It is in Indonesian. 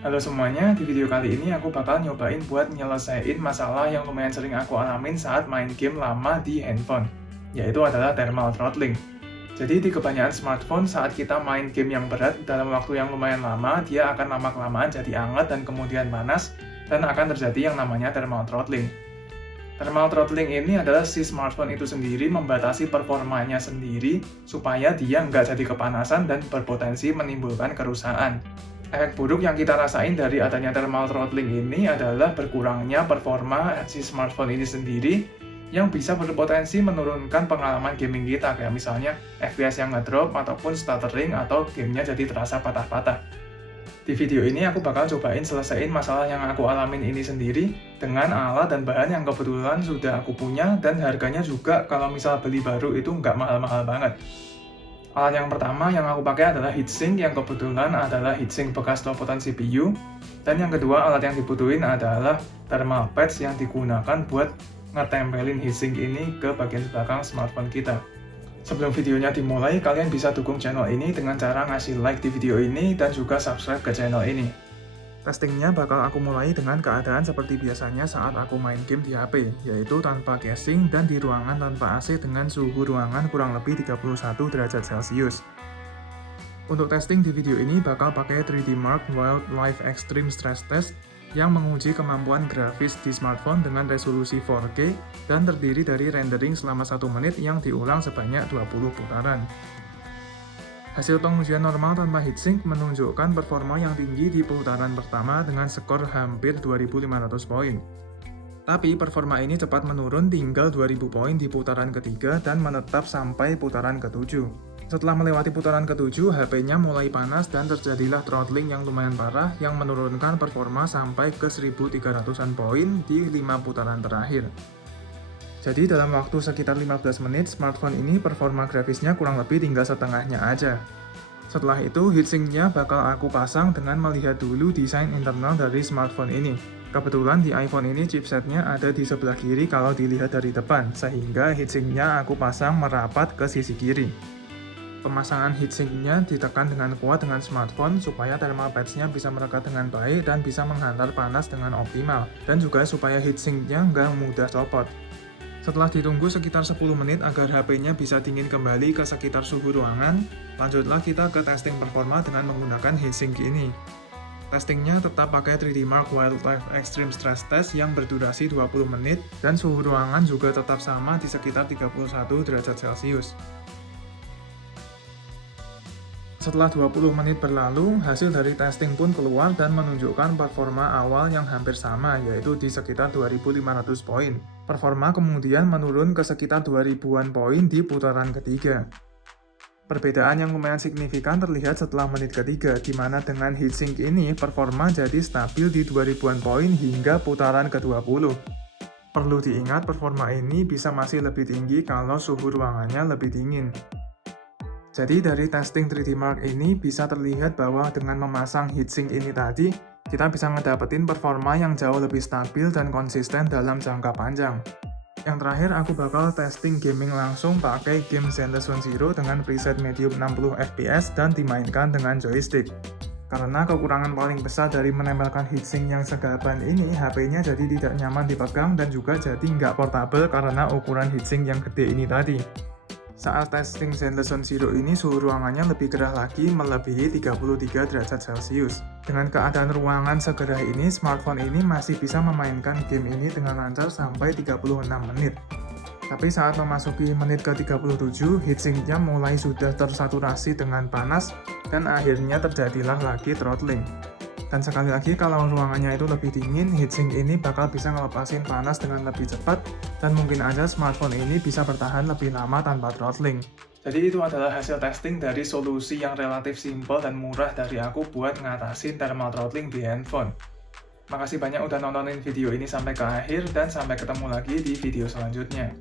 Halo semuanya, di video kali ini aku bakal nyobain buat nyelesain masalah yang lumayan sering aku alamin saat main game lama di handphone, yaitu adalah thermal throttling. Jadi di kebanyakan smartphone saat kita main game yang berat dalam waktu yang lumayan lama, dia akan lama-kelamaan jadi anget dan kemudian panas, dan akan terjadi yang namanya thermal throttling. Thermal throttling ini adalah si smartphone itu sendiri membatasi performanya sendiri supaya dia nggak jadi kepanasan dan berpotensi menimbulkan kerusakan. Efek buruk yang kita rasain dari adanya thermal throttling ini adalah berkurangnya performa si smartphone ini sendiri yang bisa berpotensi menurunkan pengalaman gaming kita, kayak misalnya FPS yang ngedrop ataupun stuttering atau gamenya jadi terasa patah-patah. Di video ini aku bakal cobain selesaiin masalah yang aku alamin ini sendiri dengan alat dan bahan yang kebetulan sudah aku punya dan harganya juga kalau misal beli baru itu nggak mahal-mahal banget. Alat yang pertama yang aku pakai adalah heatsink yang kebetulan adalah heatsink bekas copotan CPU, dan yang kedua alat yang dibutuhin adalah thermal pads yang digunakan buat ngetempelin heatsink ini ke bagian belakang smartphone kita. Sebelum videonya dimulai, kalian bisa dukung channel ini dengan cara ngasih like di video ini dan juga subscribe ke channel ini. Testingnya bakal aku mulai dengan keadaan seperti biasanya saat aku main game di HP, yaitu tanpa casing dan di ruangan tanpa AC dengan suhu ruangan kurang lebih 31 derajat Celcius. Untuk testing di video ini bakal pakai 3D Mark Wildlife Extreme Stress Test yang menguji kemampuan grafis di smartphone dengan resolusi 4K dan terdiri dari rendering selama 1 menit yang diulang sebanyak 20 putaran. Hasil pengujian normal tanpa heatsink menunjukkan performa yang tinggi di putaran pertama dengan skor hampir 2500 poin. Tapi performa ini cepat menurun tinggal 2000 poin di putaran ketiga dan menetap sampai putaran ke-7. Setelah melewati putaran ke-7, HP-nya mulai panas dan terjadilah throttling yang lumayan parah yang menurunkan performa sampai ke 1300-an poin di 5 putaran terakhir. Jadi dalam waktu sekitar 15 menit, smartphone ini performa grafisnya kurang lebih tinggal setengahnya aja. Setelah itu, heatsinknya bakal aku pasang dengan melihat dulu desain internal dari smartphone ini. Kebetulan di iPhone ini chipsetnya ada di sebelah kiri kalau dilihat dari depan, sehingga heatsinknya aku pasang merapat ke sisi kiri. Pemasangan heatsinknya ditekan dengan kuat dengan smartphone supaya thermal pads-nya bisa merekat dengan baik dan bisa menghantar panas dengan optimal, dan juga supaya heatsinknya nggak mudah copot. Setelah ditunggu sekitar 10 menit agar HP-nya bisa dingin kembali ke sekitar suhu ruangan, lanjutlah kita ke testing performa dengan menggunakan heatsink ini. Testingnya tetap pakai 3D Mark Wildlife Extreme Stress Test yang berdurasi 20 menit dan suhu ruangan juga tetap sama di sekitar 31 derajat Celcius. Setelah 20 menit berlalu, hasil dari testing pun keluar dan menunjukkan performa awal yang hampir sama, yaitu di sekitar 2500 poin. Performa kemudian menurun ke sekitar 2000-an poin di putaran ketiga. Perbedaan yang lumayan signifikan terlihat setelah menit ketiga, di mana dengan heatsink ini performa jadi stabil di 2000-an poin hingga putaran ke-20. Perlu diingat performa ini bisa masih lebih tinggi kalau suhu ruangannya lebih dingin. Jadi dari testing 3D Mark ini bisa terlihat bahwa dengan memasang heatsink ini tadi, kita bisa ngedapetin performa yang jauh lebih stabil dan konsisten dalam jangka panjang. Yang terakhir aku bakal testing gaming langsung pakai game Zenless Zero dengan preset medium 60 fps dan dimainkan dengan joystick. Karena kekurangan paling besar dari menempelkan heatsink yang segaban ini, HP-nya jadi tidak nyaman dipegang dan juga jadi nggak portable karena ukuran heatsink yang gede ini tadi. Saat testing Zenless Zero ini suhu ruangannya lebih gerah lagi melebihi 33 derajat Celcius. Dengan keadaan ruangan segerah ini, smartphone ini masih bisa memainkan game ini dengan lancar sampai 36 menit. Tapi saat memasuki menit ke-37, heatsinknya mulai sudah tersaturasi dengan panas dan akhirnya terjadilah lagi throttling. Dan sekali lagi, kalau ruangannya itu lebih dingin, heatsink ini bakal bisa ngelepasin panas dengan lebih cepat, dan mungkin aja smartphone ini bisa bertahan lebih lama tanpa throttling. Jadi itu adalah hasil testing dari solusi yang relatif simpel dan murah dari aku buat ngatasin thermal throttling di handphone. Makasih banyak udah nontonin video ini sampai ke akhir, dan sampai ketemu lagi di video selanjutnya.